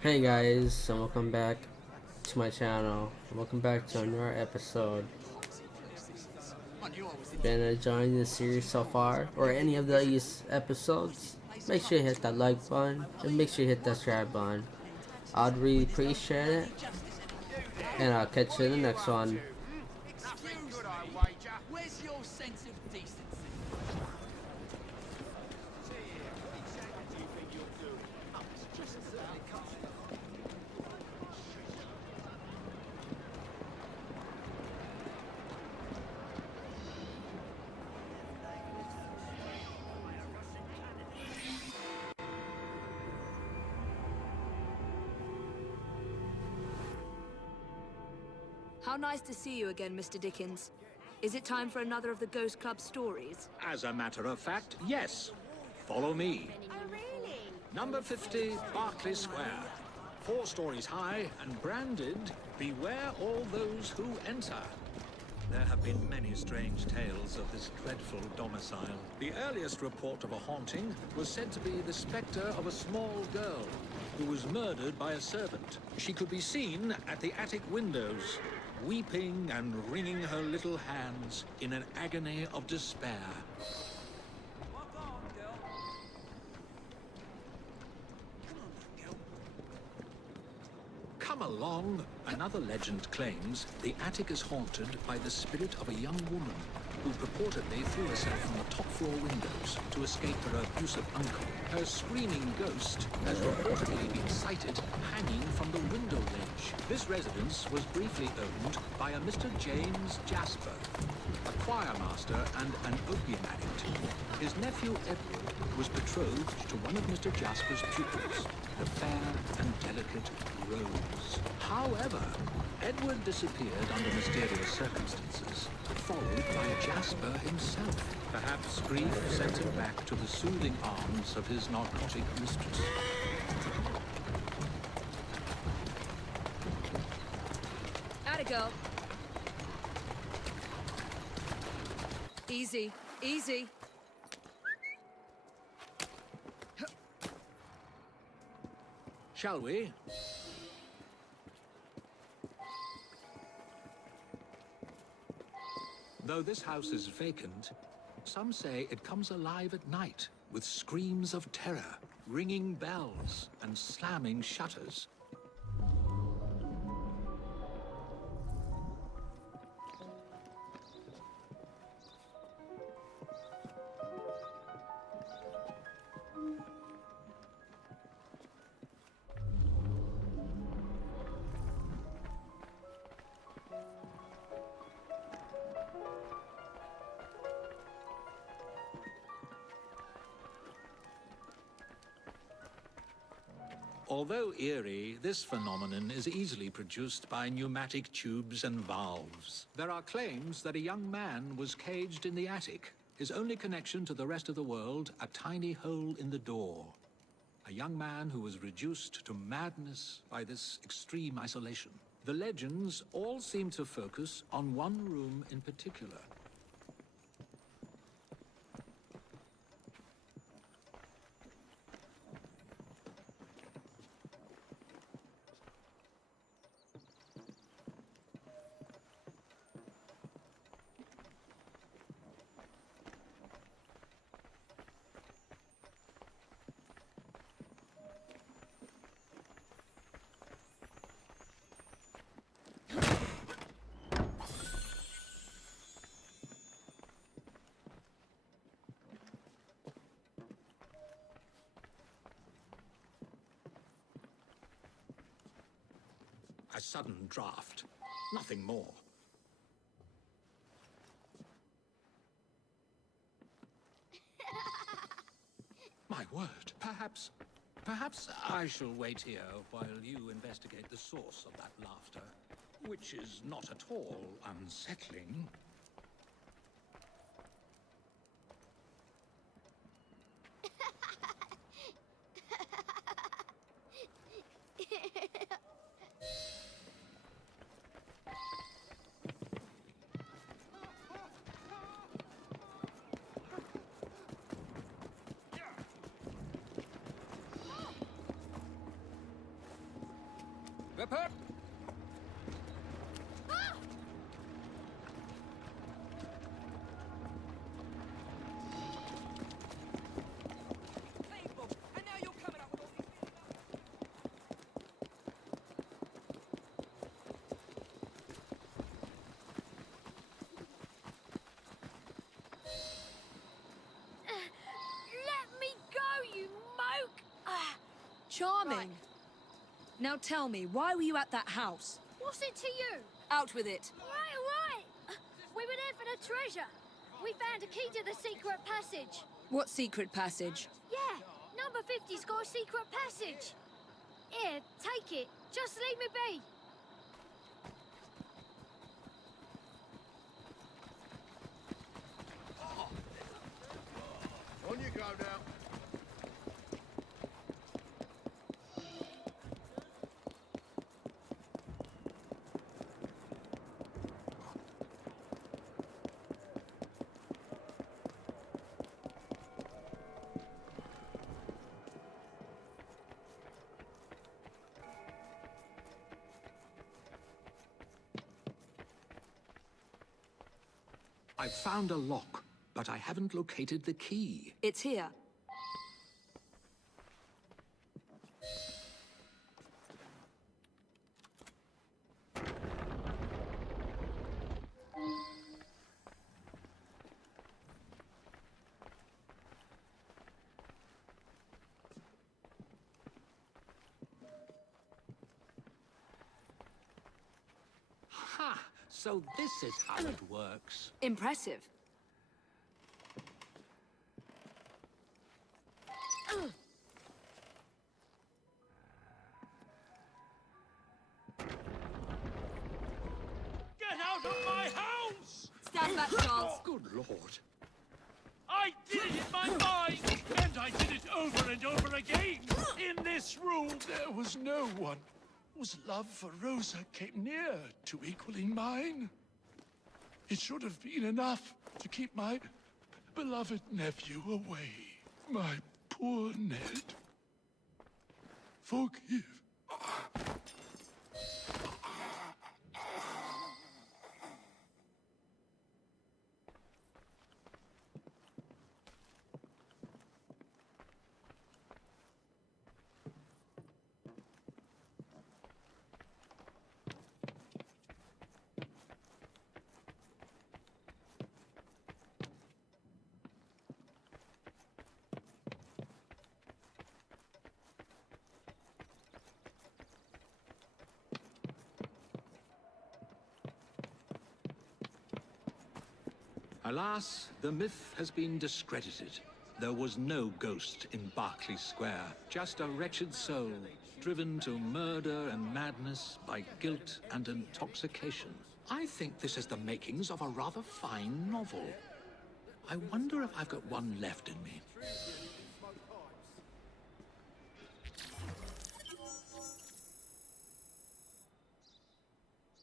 Hey guys, and welcome back to my channel. Welcome back to another episode. Been enjoying this series so far, or any of these episodes? Make sure you hit that like button and make sure you hit that subscribe button. I'd really appreciate it, and I'll catch you in the next one. Where's your sense of decency? How nice to see you again, Mr. Dickens. Is it time for another of the Ghost Club stories? As a matter of fact, yes. Follow me. Oh, really? Number 50, Berkeley Square. 4 stories high and branded, "Beware all those who enter." There have been many strange tales of this dreadful domicile. The earliest report of a haunting was said to be the spectre of a small girl who was murdered by a servant. She could be seen at the attic windows, weeping and wringing her little hands in an agony of despair. Come along! Another legend claims the attic is haunted by the spirit of a young woman who purportedly threw herself from the top floor windows to escape her abusive uncle. Her screaming ghost has reportedly been sighted hanging from the window ledge. This residence was briefly owned by a Mr. James Jasper, a choir master and an opium addict. His nephew Edward was betrothed to one of Mr. Jasper's pupils, the fair and delicate Rose. However, Edward disappeared under mysterious circumstances, followed by Jasper himself. Perhaps grief sent him back to the soothing arms of his narcotic mistress. Atta girl. Easy, easy. Shall we? Though this house is vacant, some say it comes alive at night with screams of terror, ringing bells, and slamming shutters. Although eerie, this phenomenon is easily produced by pneumatic tubes and valves. There are claims that a young man was caged in the attic, his only connection to the rest of the world a tiny hole in the door. A young man who was reduced to madness by this extreme isolation. The legends all seem to focus on one room in particular. A sudden draft. Nothing more. My word. Perhaps I shall wait here while you investigate the source of that laughter, which is not at all unsettling. Ripper! And now you're coming up with all these... Let me go, you moke! Charming. Right. Now tell me, why were you at that house? What's it to you? Out with it. Right. We were there for the treasure. We found a key to the secret passage. What secret passage? Yeah, number 50's got a secret passage. Here, take it. Just leave me be. On you go now. I've found a lock, but I haven't located the key. It's here. Ha! So this is how it works. Impressive. Get out of my house! Stand back, Charles. Good Lord. I did it in my mind! And I did it over and over again! In this room! There was no one whose love for Rosa came near to equaling mine. It should have been enough to keep my beloved nephew away. My poor Ned. Forgive. Alas, the myth has been discredited. There was no ghost in Berkeley Square, just a wretched soul, driven to murder and madness by guilt and intoxication. I think this is the makings of a rather fine novel. I wonder if I've got one left in me.